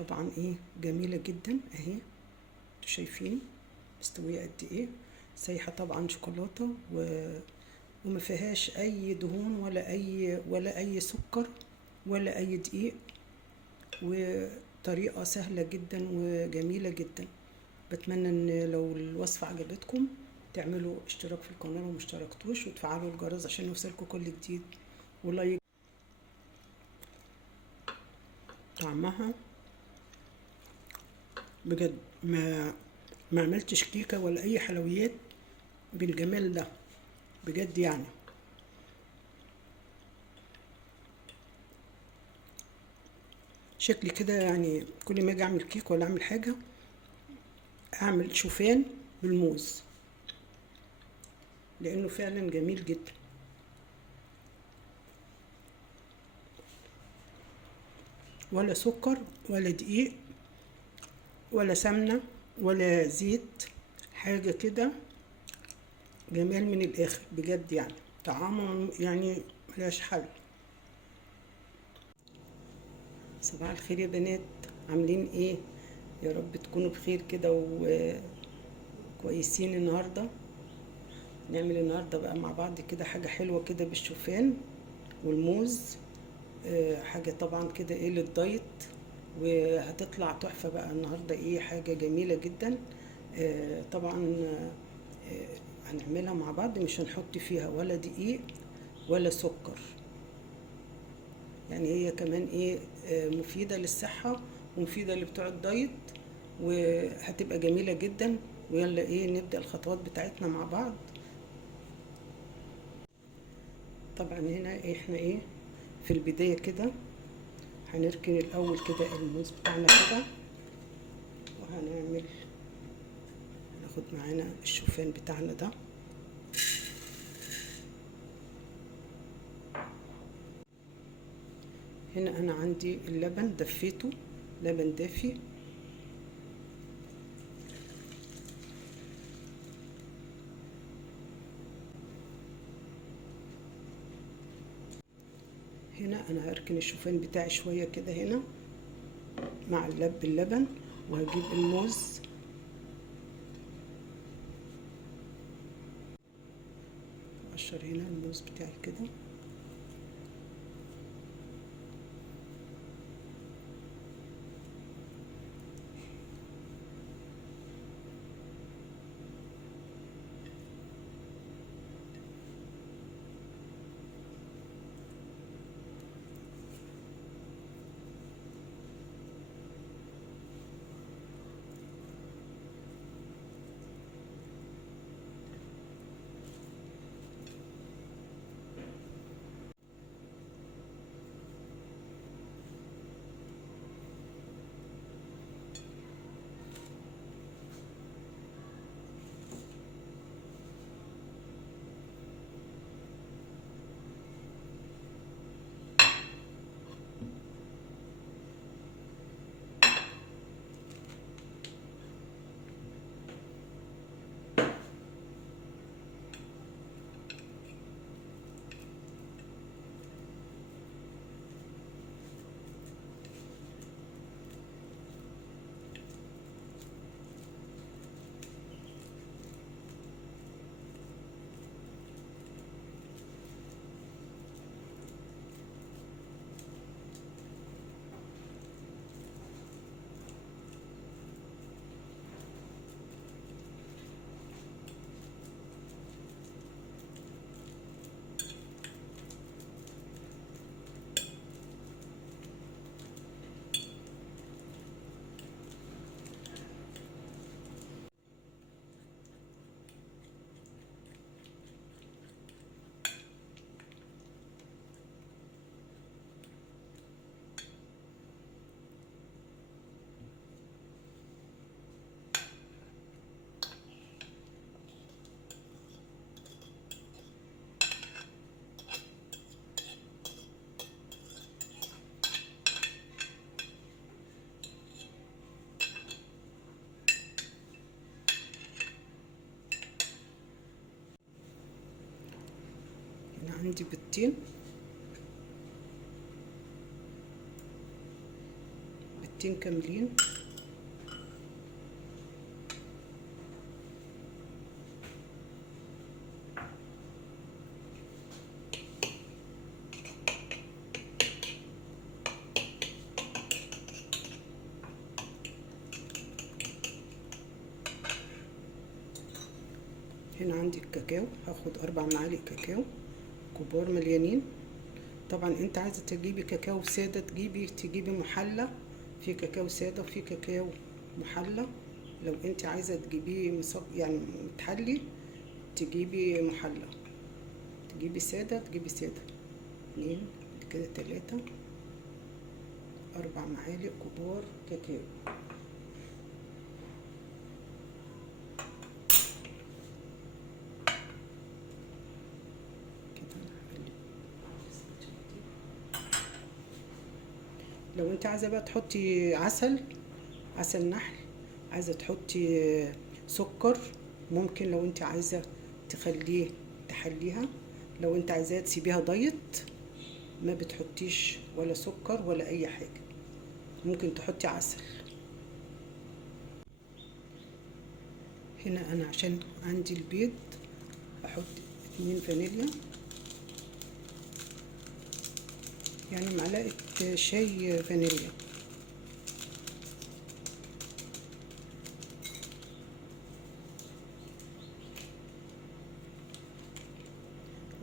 طبعا ايه جميلة جدا اهي، انتوا شايفين مستوية قد ايه. سايحة طبعا شوكولاتة وما فيهاش اي دهون ولا اي سكر ولا اي دقيق، وطريقة سهلة جدا وجميلة جدا. بتمنى ان لو الوصفة عجبتكم تعملوا اشتراك في القناة لو مشتركتوش، وتفعلوا الجرس عشان يوصلكم كل جديد، ولايك. طعمها بجد ما عملتش كيكة ولا اي حلويات بالجمال ده بجد يعني. شكلي كده يعني كل ما اجي اعمل كيك ولا اعمل حاجة اعمل شوفان بالموز، لانه فعلا جميل جدا. ولا سكر ولا دقيق ولا سمنة ولا زيت، حاجة كده جمال من الاخر بجد يعني. طعامه يعني ملهاش حل. صباح الخير يا بنات، عاملين ايه؟ يا رب تكونوا بخير كده وكويسين. النهارده نعمل النهارده بقى مع بعض كده حاجه حلوه كده بالشوفان والموز. حاجه طبعا كده ايه للدايت، وهتطلع تحفه بقى النهارده، ايه حاجه جميله جدا. طبعا هنعملها مع بعض، مش هنحط فيها ولا دقيق ولا سكر، يعني هي كمان ايه مفيدة للصحة ومفيدة لبتوع الدايت، وهتبقى جميلة جدا. ويلا ايه نبدأ الخطوات بتاعتنا مع بعض. طبعا هنا احنا ايه في البداية كده هنركن الاول كده الموز بتاعنا كده، وهنعمل ناخد معانا الشوفان بتاعنا ده. هنا انا عندي اللبن دفيته، لبن دافي. هنا انا هركن الشوفان بتاعي شوية كده هنا مع اللبن، وهجيب الموز اقشر هنا الموز بتاعي كده. هنا عندي بيضتين معلقتين كاملين. هنا عندي الكاكاو، هاخد 4 معالق كاكاو كبار مليانين. طبعا انت عايزه تجيبي كاكاو ساده تجيبي محلى، في كاكاو ساده وفي كاكاو محلى. لو انت عايزه تجيبيه يعني متحلي تجيبي محلى، تجيبي ساده تجيبي ساده. 2 كده 3 4 معالق كبار كاكاو. لو انت عايزه بقى تحطي عسل نحل، عايزه تحطي سكر، ممكن. لو انت عايزه تحليها، لو انت عايزاها تسيبيها دايت ما بتحطيش ولا سكر ولا اي حاجه، ممكن تحطي عسل. هنا انا عشان عندي البيض احط 2 فانيليا، يعني معلقه شاي فانيليا.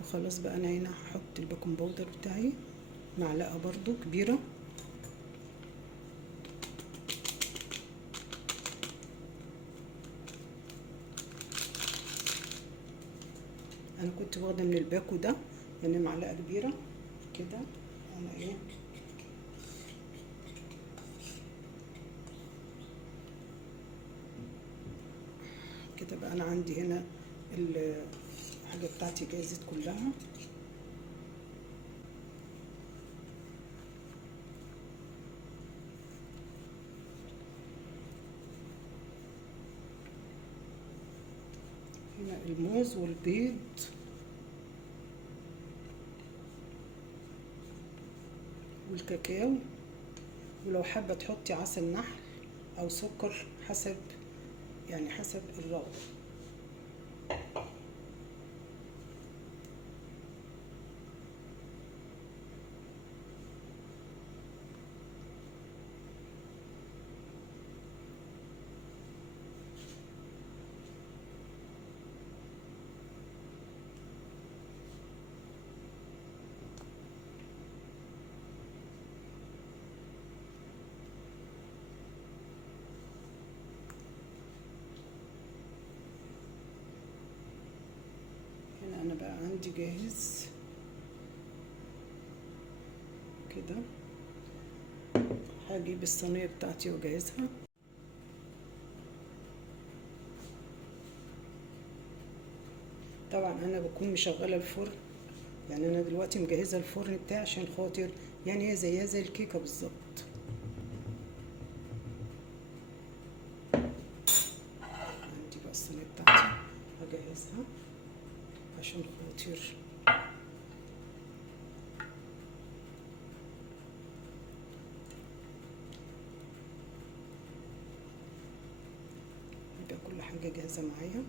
وخلاص بقى انا هنا هحط البيكنج باودر بتاعي، معلقه برضو كبيره. انا كنت واخده من الباكو ده يعني معلقه كبيره كده. انا كده بقى انا عندي هنا الحاجه بتاعتي جاهزت كلها. هنا الموز والبيض والكاكاو، ولو حابه تحطي عسل نحل او سكر حسب الرغبه. هنا انا بقى عندي جاهز كده، هجيب الصينيه بتاعتي واجهزها. طبعا انا بكون مشغله الفرن، يعني انا دلوقتي مجهزه الفرن بتاعي عشان خاطر يعني هي زيها زي الكيكه بالظبط. عندي بقى الصينيه بتاعتي هجهزها عشان خاطر يبقى كل حاجه جاهزه معايا.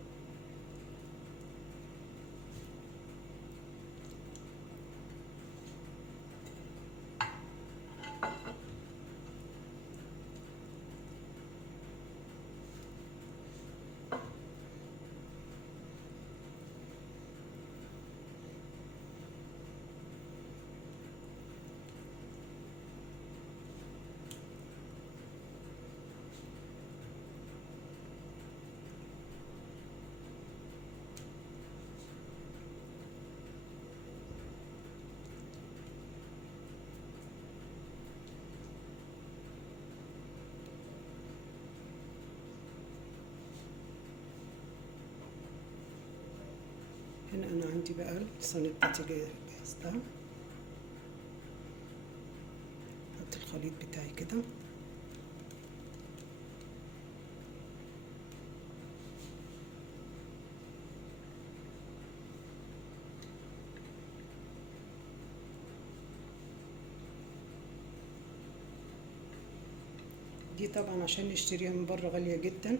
هنا انا عندي بقى الصينيه بتاعتي جهزتها. احط الخليط بتاعي كده، دي طبعا عشان نشتريها من بره غالية جدا.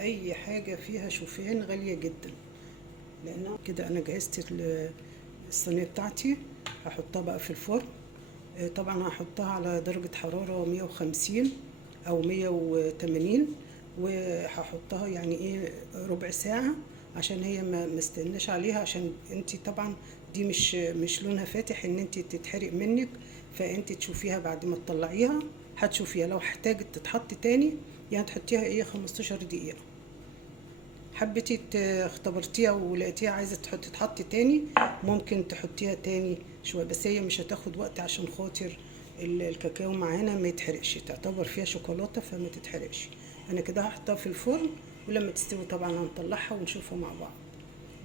اي حاجة فيها شوفان غالية جدا. لان كده انا جهزت الصينية بتاعتي، هحطها بقى في الفرن. طبعا هحطها على درجة حرارة 150 او 180، وهحطها يعني ايه ربع ساعة، عشان هي ما استناش عليها، عشان انتي طبعا دي مش لونها فاتح ان انتي تتحرق منك. فانتي تشوفيها بعد ما تطلعيها، هتشوفيها لو احتاجت تتحط تاني، يعني تحطيها ايه 15 دقيقة. حبيتي اختبرتيها ولقيتيها عايزه تتحط تاني، ممكن تحطيها تاني شويه، بس هي مش هتاخد وقت عشان خاطر الكاكاو معانا ما يتحرقش، تعتبر فيها شوكولاته فما تتحرقش. انا كده هحطها في الفرن، ولما تستوي طبعا هنطلعها ونشوفها مع بعض.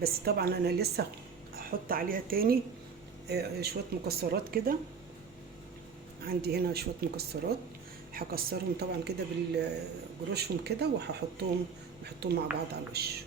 بس طبعا انا لسه هحط عليها تاني شويه مكسرات كده. عندي هنا شويه مكسرات، هكسرهم طبعا كده بالجروشهم كده، وهحطهم نحطهم مع بعض على الوش.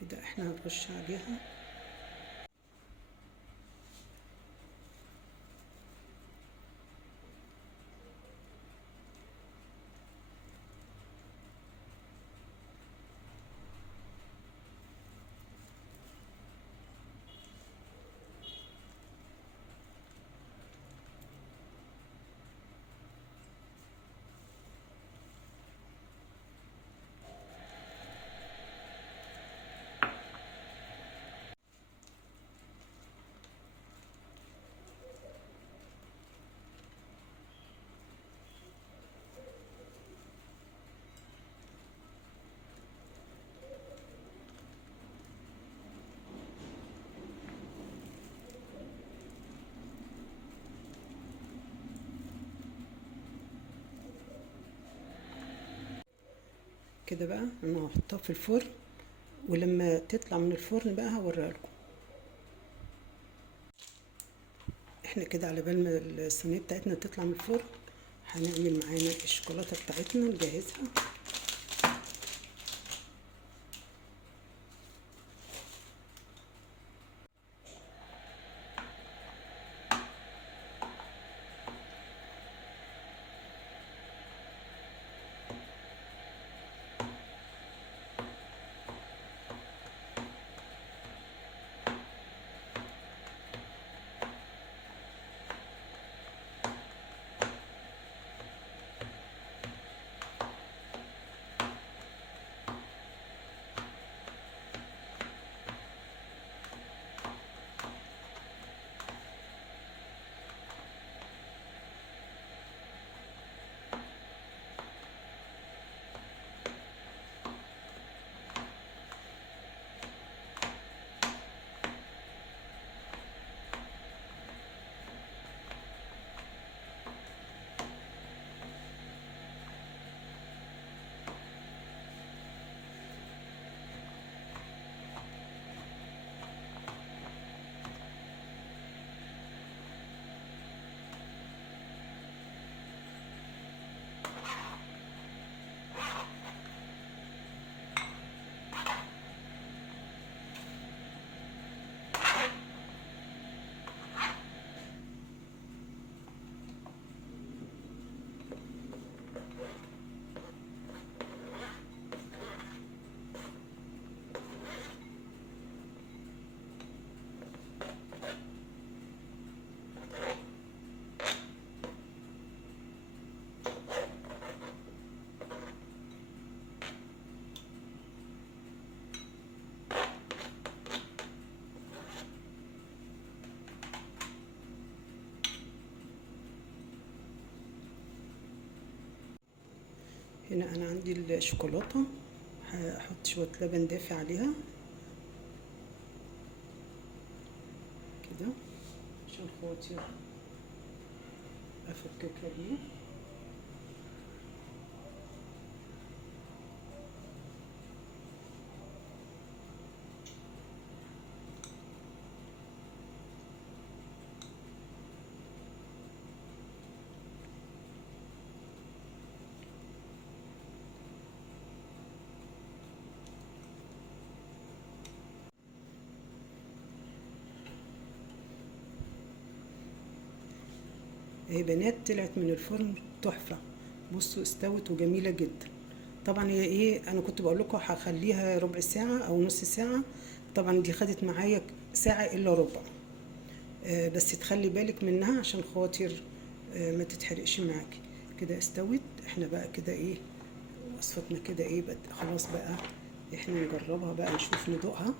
كده احنا هنرش عليها. كده بقى انا هحطها في الفرن، ولما تطلع من الفرن بقى هوريها لكم. احنا كده على بال ما الصينيه بتاعتنا تطلع من الفرن هنعمل معانا الشوكولاته بتاعتنا نجهزها. هنا انا عندي الشوكولاته، هحط شويه لبن دافي عليها كده عشان خاطر افككها بيه. اهي بنات طلعت من الفرن تحفه، بصوا استوت وجميله جدا. طبعا هي ايه، انا كنت بقول لكم هخليها ربع ساعه او نص ساعه، طبعا دي خدت معايا ساعه الا ربع. بس تخلي بالك منها عشان خاطر ما تتحرقش معاكي. كده استوت، احنا بقى كده ايه وصفتنا كده ايه بقى خلاص بقى، احنا نجربها بقى نشوف ندوقها.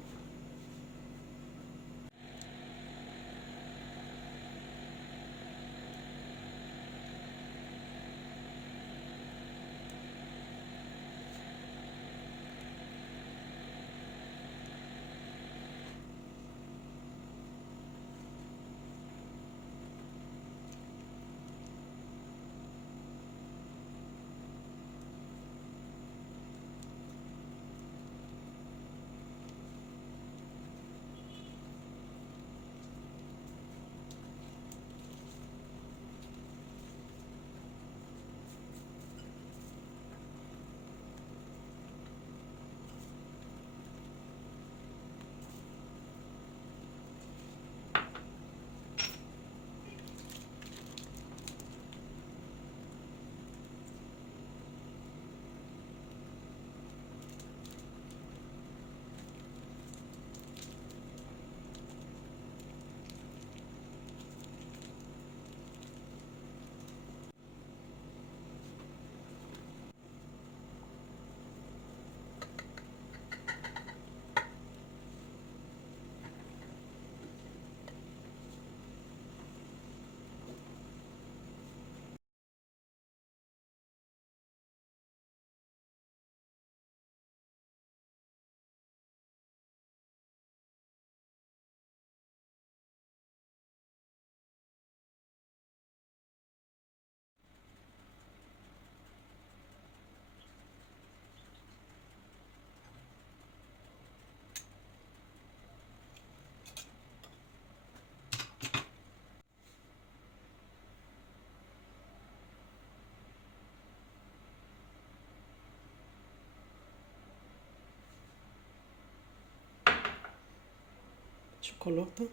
شوكولاتة،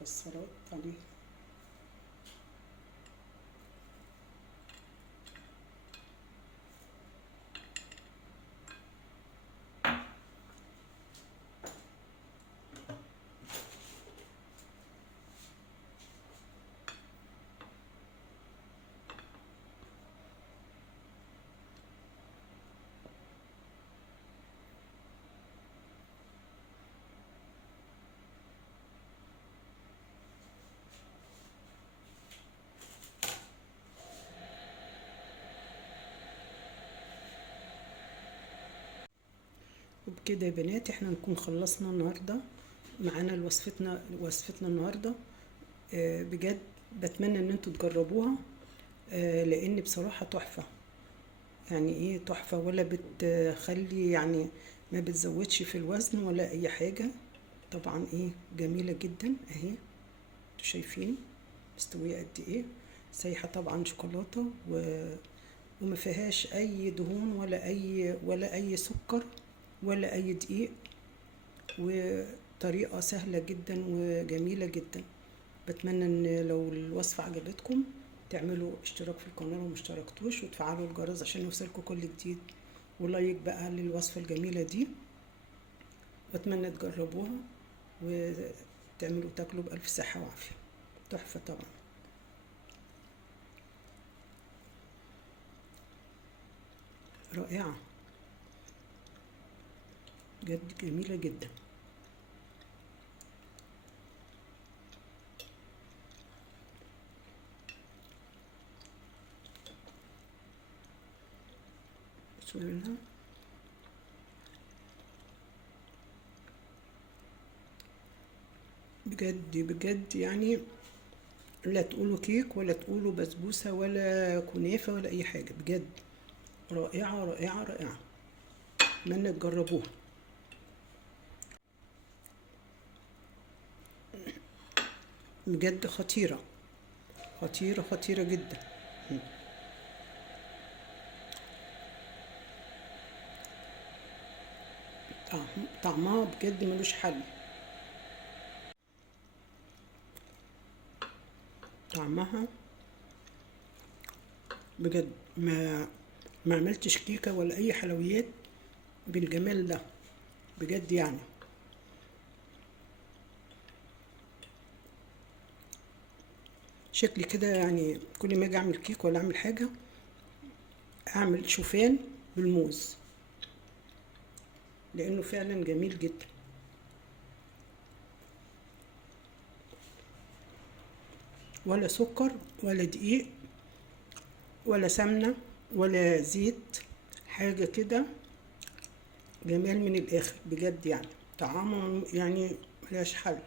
مكسرات عليه. وبكده يا بنات احنا نكون خلصنا النهارده معانا وصفتنا النهارده. بجد بتمنى ان انتوا تجربوها، لان بصراحة تحفة. يعني ايه تحفة، ولا بتخلي يعني ما بتزودش في الوزن ولا اي حاجة. طبعا ايه جميلة جدا اهي، انتوا شايفين مستوية قد ايه. سايحة طبعا شوكولاتة وما فيهاش اي دهون ولا اي سكر ولا اي دقيق، وطريقة سهلة جدا وجميلة جدا. بتمنى ان لو الوصفة عجبتكم تعملوا اشتراك في القناة لو مشتركتوش، وتفعلوا الجرس عشان يوصلكم كل جديد، ولايك بقى للوصفة الجميلة دي. واتمنى تجربوها وتعملوا تاكلوا بألف صحة وعافية. تحفة طبعا. رائعة بجد، جميلة جدا. بسم الله. بجد بجد يعني لا تقولوا كيك ولا تقولوا بسبوسة ولا كنافة ولا أي حاجة، بجد رائعة رائعة رائعة. أتمنى تجربوها. بجد خطيرة خطيرة خطيرة جدا. طعمها بجد ملوش حل. طعمها بجد ما عملتش كيكة ولا أي حلويات بالجمال ده، بجد يعني. شكلي كده يعني كل ما اجي اعمل كيك ولا اعمل حاجة اعمل شوفان بالموز، لانه فعلا جميل جدا. ولا سكر ولا دقيق ولا سمنة ولا زيت، حاجة كده جمال من الاخر بجد يعني. طعامه يعني ملهاش حل.